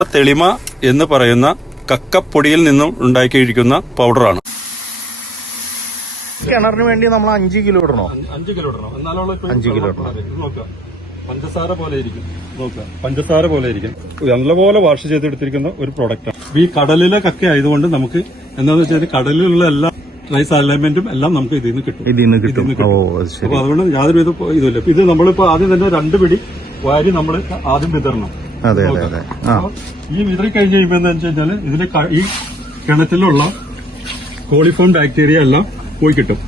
തെളിമ എന്ന് പറയുന്ന കക്കപ്പൊടിയിൽ നിന്നും ഉണ്ടാക്കിയിരിക്കുന്ന പൗഡറാണ്. കിണറിന് വേണ്ടി നമ്മൾ 5 കിലോ ഇടണോ? 5 കിലോ ഇടണം. എന്നാലുള്ള 5 കിലോ ഇടണം. നോക്കാം, പഞ്ചസാര പോലെ ഇരിക്കും. നോക്കാം, പഞ്ചസാര പോലെ ഇരിക്കും. നല്ലപോലെ വാഷ് ചെയ്തെടുത്തിരിക്കുന്ന ഒരു പ്രോഡക്റ്റാണ്. ഈ കടലിലെ കക്ക ആയതുകൊണ്ട് നമുക്ക് എന്താന്ന് വെച്ചാൽ കടലിലുള്ള എല്ലാ റൈസ് അലൈൻമെന്റും എല്ലാം നമുക്ക് ഇതിൽ നിന്ന് കിട്ടും. അപ്പൊ അതുകൊണ്ട് യാതൊരു ഇതുമില്ല. ഇത് നമ്മളിപ്പോ ആദ്യം തന്നെ 2 പിടി വാരി നമ്മൾ ആദ്യം വിതരണം. ഈ വിതറി കഴിഞ്ഞ് കഴിയുമ്പോൾ എന്താ വെച്ചാല് ഇതിന്റെ ഈ കിണറ്റിലുള്ള കോളിഫോം ബാക്ടീരിയ എല്ലാം പോയി കിട്ടും.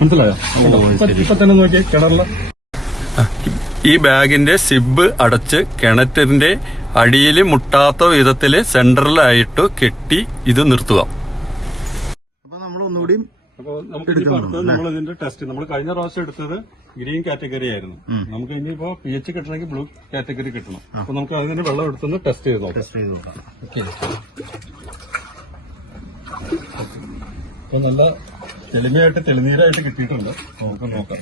മനസ്സിലായോ? ഇപ്പൊ തന്നെ നോക്കിയേ, കിണറില് ഈ ബാഗിന്റെ സിബ് അടച്ച് കിണറ്റിന്റെ അടിയിൽ മുട്ടാത്ത വിധത്തില് സെന്ററിലായിട്ട് കെട്ടി ഇത് നിർത്തുക. അപ്പൊ നമ്മൾ ഒന്നുകൂടി നമ്മൾ ഇതിന്റെ ടെസ്റ്റ് നമ്മൾ കഴിഞ്ഞ പ്രാവശ്യം എടുത്തത് ഗ്രീൻ കാറ്റഗറി ആയിരുന്നു. നമുക്ക് ഇനിയിപ്പോ pH കിട്ടണമെങ്കിൽ ബ്ലൂ കാറ്റഗറി കിട്ടണം. അപ്പൊ നമുക്ക് അതിന് വെള്ളം എടുത്തൊന്ന് ടെസ്റ്റ് ചെയ്ത് നോക്കാം. അപ്പൊ നല്ല തെളിമയായിട്ട് തെളിനീരായിട്ട് കിട്ടിയിട്ടുണ്ട്. നമുക്ക് നോക്കാം.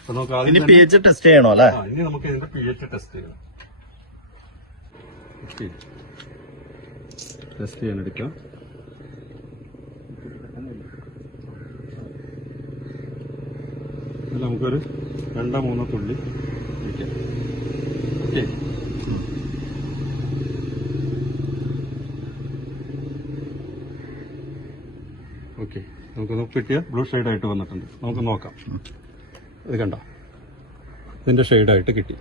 അപ്പൊ നമുക്ക് ആദ്യം pH ടെസ്റ്റ് ചെയ്യണോ അല്ലെ? ഇനി നമുക്ക് ഇതിന്റെ pH ടെസ്റ്റ് ചെയ്യണം. ടെസ്റ്റ് ചെയ്യാൻ എടുക്കാം. നമുക്കൊരു 2-3 തുള്ളി ഒഴിക്കാം. Okay, okay. നമുക്ക് കിട്ടിയ ബ്ലൂ ഷെയ്ഡായിട്ട് വന്നിട്ടുണ്ട്. നമുക്ക് നോക്കാം. ഇത് കണ്ടോ, ഇതിന്റെ ഷെയ്ഡായിട്ട് കിട്ടി.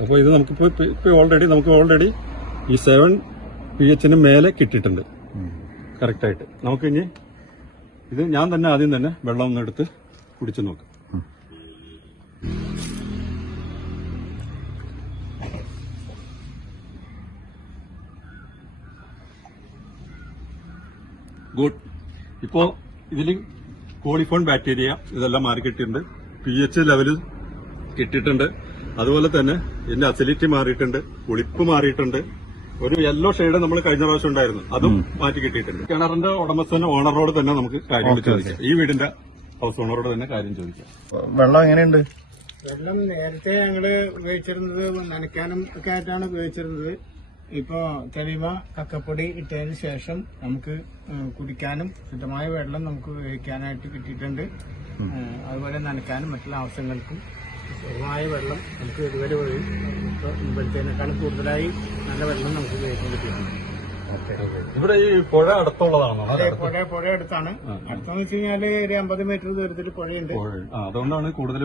അപ്പോൾ ഇത് നമുക്കിപ്പോൾ ഓൾറെഡി ഈ 7 pH മേലെ കിട്ടിയിട്ടുണ്ട് കറക്റ്റായിട്ട്. നമുക്കിനി ഇത് ഞാൻ തന്നെ ആദ്യം തന്നെ വെള്ളം ഒന്ന് എടുത്ത് കുടിച്ചു നോക്കാം. ഗുഡ്. ഇപ്പോ ഇതിൽ കോളിഫോൺ ബാക്ടീരിയ ഇതെല്ലാം മാറി കിട്ടിയിട്ടുണ്ട്. pH ലെവല് കിട്ടിയിട്ടുണ്ട്. അതുപോലെ തന്നെ ഇതിന്റെ അസിഡിറ്റി മാറിയിട്ടുണ്ട്, പുളിപ്പ് മാറിയിട്ടുണ്ട്. ഒരു യെല്ലോ ഷെയ്ഡ് നമ്മൾ കഴിഞ്ഞ പ്രാവശ്യം ഉണ്ടായിരുന്നു, അതും മാറ്റി കിട്ടിയിട്ടുണ്ട്. കിണറിന്റെ ഉടമസ്ഥന് ഓണറോട് തന്നെ നമുക്ക് കാര്യം ചോദിക്കാം. ഈ വീടിന്റെ ഹൗസ് ഓണറോട് തന്നെ കാര്യം ചോദിക്കാം. വെള്ളം എങ്ങനെയുണ്ട്? വെള്ളം നേരത്തെ ഞങ്ങള് ഉപയോഗിച്ചിരുന്നത് നനയ്ക്കാനും ഒക്കെ ആയിട്ടാണ് ഉപയോഗിച്ചിരുന്നത്. ഇപ്പോ തെളിമ കക്കപ്പൊടി ഇട്ടതിന് ശേഷം നമുക്ക് കുടിക്കാനും ശുദ്ധമായ വെള്ളം നമുക്ക് ഉപയോഗിക്കാനായിട്ട് കിട്ടിയിട്ടുണ്ട്. അതുപോലെ നനയ്ക്കാനും മറ്റുള്ള ആവശ്യങ്ങൾക്കും ശുദ്ധമായ വെള്ളം നമുക്ക് ഇതുവരെ മുമ്പത്തേനേക്കാളും കൂടുതലായി നല്ല വെള്ളം നമുക്ക് ഉപയോഗിക്കാൻ കിട്ടിയിട്ടുണ്ട്. ഇവിടെ ഈ പുഴ അടുത്തുള്ളതാണോ? അതെ, പുഴ അടുത്താണ്. അടുത്തെന്ന് വെച്ച് കഴിഞ്ഞാല് ഒരു 50 മീറ്റർ ദൂരത്തിൽ പുഴയുണ്ട്. അതുകൊണ്ടാണ് കൂടുതൽ